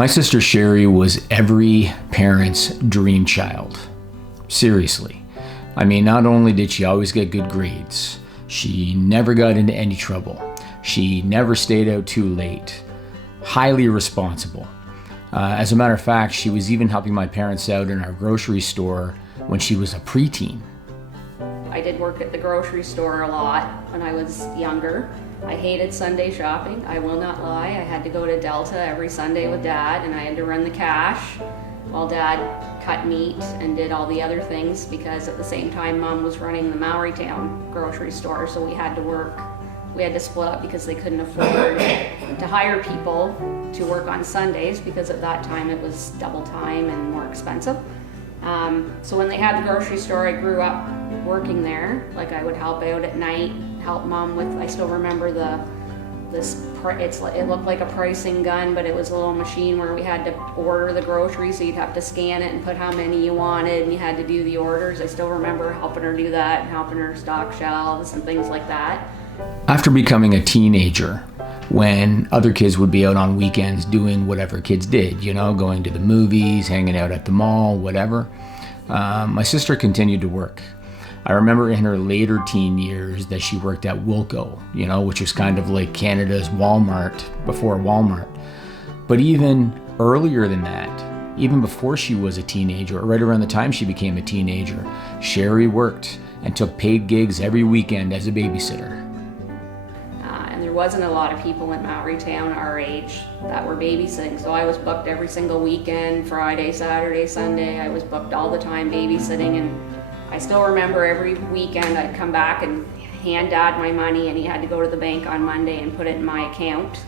My sister Sheri was every parent's dream child. Seriously. I mean, not only did she always get good grades, she never got into any trouble. She never stayed out too late. Highly responsible. As a matter of fact, she was even helping my parents out in our grocery store when she was a preteen. I did work at the grocery store a lot when I was younger. I hated Sunday shopping, I will not lie. I had to go to Delta every Sunday with Dad, and I had to run the cash while Dad cut meat and did all the other things, because at the same time Mom was running the Maori-town grocery store, so we had to work. We had to split up because they couldn't afford to hire people to work on Sundays, because at that time it was double time and more expensive. So when they had the grocery store, I grew up working there. Like, I would help out at night, help Mom with, I still remember it looked like a pricing gun, but it was a little machine where we had to order the groceries, so you'd have to scan it and put how many you wanted, and you had to do the orders. I still remember helping her do that and helping her stock shelves and things like that. After becoming a teenager, when other kids would be out on weekends doing whatever kids did, going to the movies, hanging out at the mall, whatever, my sister continued to work. I remember in her later teen years that she worked at Wilco, which was kind of like Canada's Walmart before Walmart. But even earlier than that, even before she was a teenager, or right around the time she became a teenager, Sheri worked and took paid gigs every weekend as a babysitter. There wasn't a lot of people in Maori-town our age that were babysitting, so I was booked every single weekend, Friday, Saturday, Sunday. I was booked all the time babysitting, and I still remember every weekend I'd come back and hand Dad my money, and he had to go to the bank on Monday and put it in my account.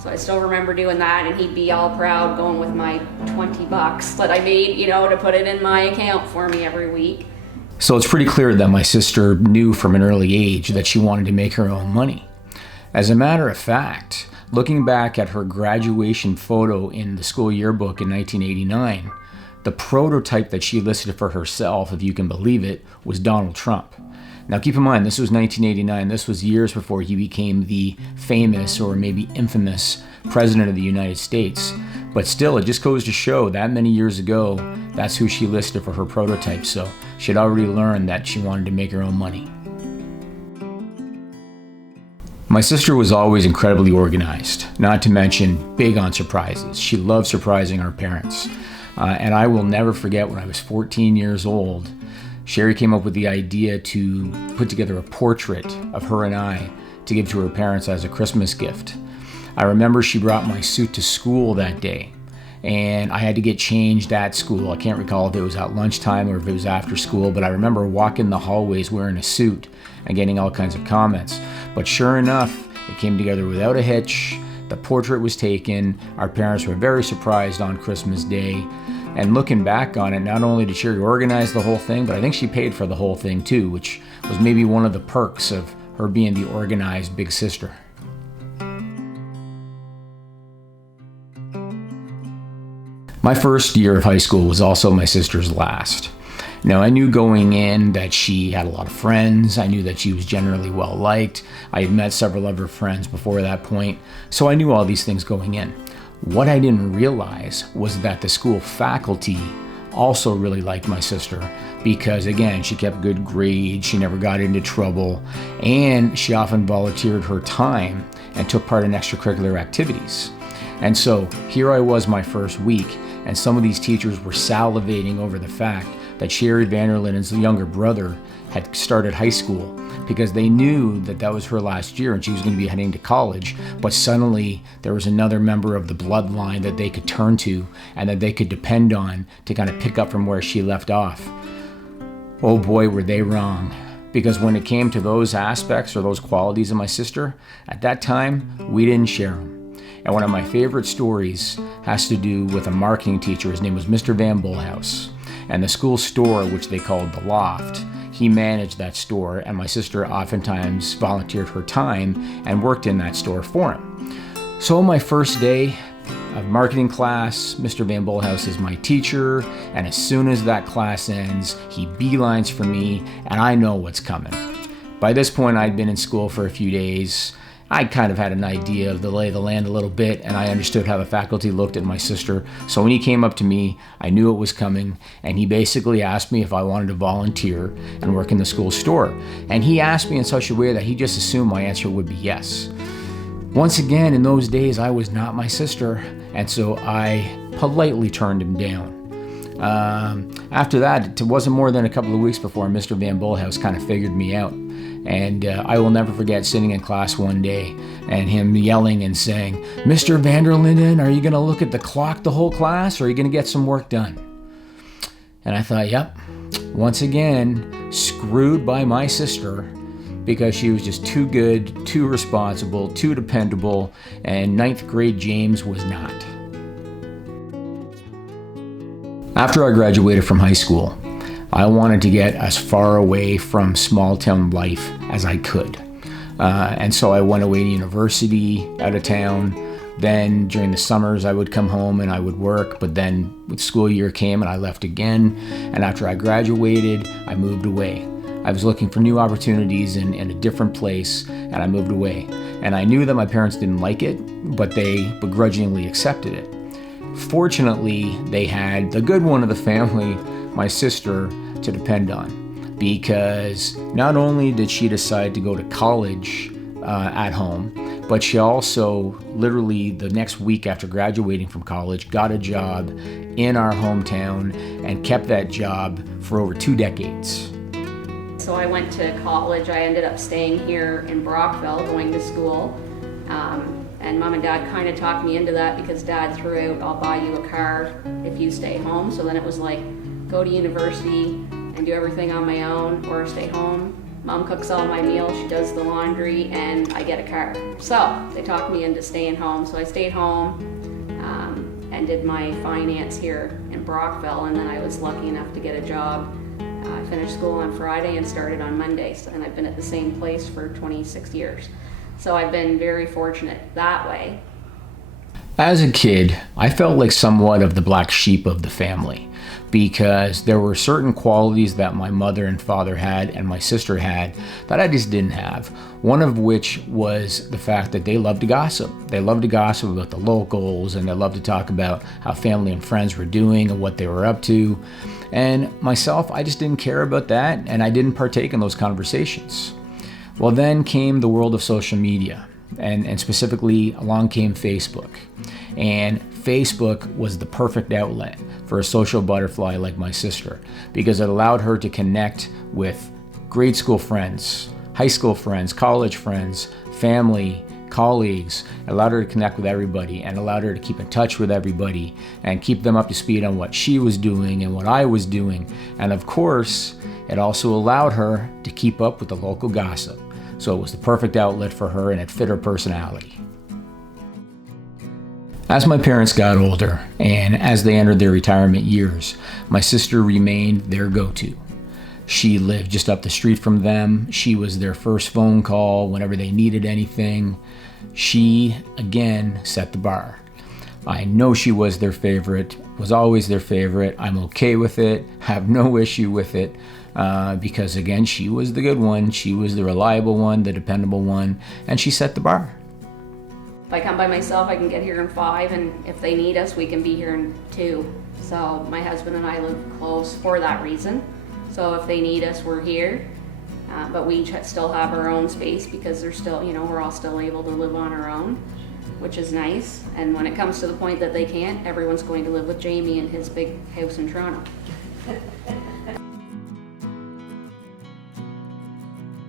So I still remember doing that, and he'd be all proud going with my $20 that I made, to put it in my account for me every week. So it's pretty clear that my sister knew from an early age that she wanted to make her own money. As a matter of fact, looking back at her graduation photo in the school yearbook in 1989, the prototype that she listed for herself, if you can believe it, was Donald Trump. Now keep in mind, this was 1989. This was years before he became the famous, or maybe infamous, President of the United States. But still, it just goes to show that many years ago, that's who she listed for her prototype. So she had already learned that she wanted to make her own money. My sister was always incredibly organized, not to mention big on surprises. She loved surprising our parents. And I will never forget when I was 14 years old, Sheri came up with the idea to put together a portrait of her and I to give to her parents as a Christmas gift. I remember she brought my suit to school that day, and I had to get changed at school. I can't recall if it was at lunchtime or if it was after school, but I remember walking the hallways wearing a suit and getting all kinds of comments. But sure enough, it came together without a hitch. The portrait was taken. Our parents were very surprised on Christmas Day. And looking back on it, not only did Sheri organize the whole thing, but I think she paid for the whole thing too, which was maybe one of the perks of her being the organized big sister. My first year of high school was also my sister's last. Now, I knew going in that she had a lot of friends. I knew that she was generally well liked. I had met several of her friends before that point, so I knew all these things going in. What I didn't realize was that the school faculty also really liked my sister because, again, she kept good grades, she never got into trouble, and she often volunteered her time and took part in extracurricular activities. And so here I was my first week, and some of these teachers were salivating over the fact that Sheri Vanderlinden's younger brother had started high school, because they knew that that was her last year and she was going to be heading to college, but suddenly there was another member of the bloodline that they could turn to and that they could depend on to kind of pick up from where she left off. Oh boy, were they wrong. Because when it came to those aspects or those qualities of my sister, at that time, we didn't share them. And one of my favorite stories has to do with a marketing teacher. His name was Mr. Van Bolhouse. And the school store, which they called the Loft, he managed that store, and my sister oftentimes volunteered her time and worked in that store for him. So on my first day of marketing class, Mr. Van Bolhouse is my teacher, and as soon as that class ends, he beelines for me, and I know what's coming. By this point, I'd been in school for a few days. I kind of had an idea of the lay of the land a little bit, and I understood how the faculty looked at my sister. So when he came up to me, I knew it was coming, and he basically asked me if I wanted to volunteer and work in the school store. And he asked me in such a way that he just assumed my answer would be yes. Once again, in those days, I was not my sister, and so I politely turned him down. After that, it wasn't more than a couple of weeks before Mr. Van Bullhouse kind of figured me out. And I will never forget sitting in class one day and him yelling and saying, "Mr. Vanderlinden, are you going to look at the clock the whole class, or are you going to get some work done?" And I thought, yep, once again, screwed by my sister, because she was just too good, too responsible, too dependable, and 9th grade James was not. After I graduated from high school, I wanted to get as far away from small town life as I could. And so I went away to university, out of town. Then during the summers, I would come home and I would work, but then the school year came and I left again. And after I graduated, I moved away. I was looking for new opportunities in a different place, and I moved away. And I knew that my parents didn't like it, but they begrudgingly accepted it. Fortunately, they had the good one of the family, my sister, to depend on, because not only did she decide to go to college at home, but she also literally the next week after graduating from college got a job in our hometown and kept that job for over 2 decades. So I went to college. I ended up staying here in Brockville, going to school. And Mom and Dad kind of talked me into that because Dad threw out, "I'll buy you a car if you stay home." So then it was like, go to university and do everything on my own, or stay home. Mom cooks all my meals, she does the laundry, and I get a car. So they talked me into staying home. So I stayed home and did my finance here in Brockville, and then I was lucky enough to get a job. I finished school on Friday and started on Monday, and I've been at the same place for 26 years. So I've been very fortunate that way. As a kid, I felt like somewhat of the black sheep of the family, because there were certain qualities that my mother and father had and my sister had that I just didn't have. One of which was the fact that they loved to gossip. They loved to gossip about the locals, and they loved to talk about how family and friends were doing and what they were up to. And myself, I just didn't care about that, and I didn't partake in those conversations. Well, then came the world of social media, and specifically along came Facebook. And Facebook was the perfect outlet for a social butterfly like my sister, because it allowed her to connect with grade school friends, high school friends, college friends, family, colleagues. It allowed her to connect with everybody and allowed her to keep in touch with everybody and keep them up to speed on what she was doing and what I was doing. And of course, it also allowed her to keep up with the local gossip. So it was the perfect outlet for her, and it fit her personality. As my parents got older and as they entered their retirement years, my sister remained their go-to. She lived just up the street from them. She was their first phone call whenever they needed anything. She, again, set the bar. I know she was their favorite, was always their favorite. I'm okay with it, have no issue with it, because again, she was the good one. She was the reliable one, the dependable one, and she set the bar. If I come by myself, I can get here in 5, and if they need us, we can be here in 2. So my husband and I live close for that reason. So if they need us, we're here. But we still have our own space because they're still, we're all still able to live on our own, which is nice. And when it comes to the point that they can't, everyone's going to live with Jamie in his big house in Toronto.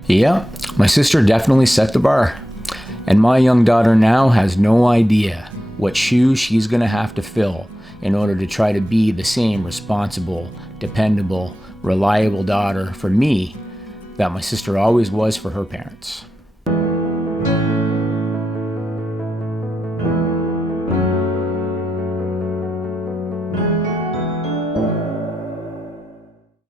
Yeah, my sister definitely set the bar. And my young daughter now has no idea what shoes she's going to have to fill in order to try to be the same responsible, dependable, reliable daughter for me that my sister always was for her parents.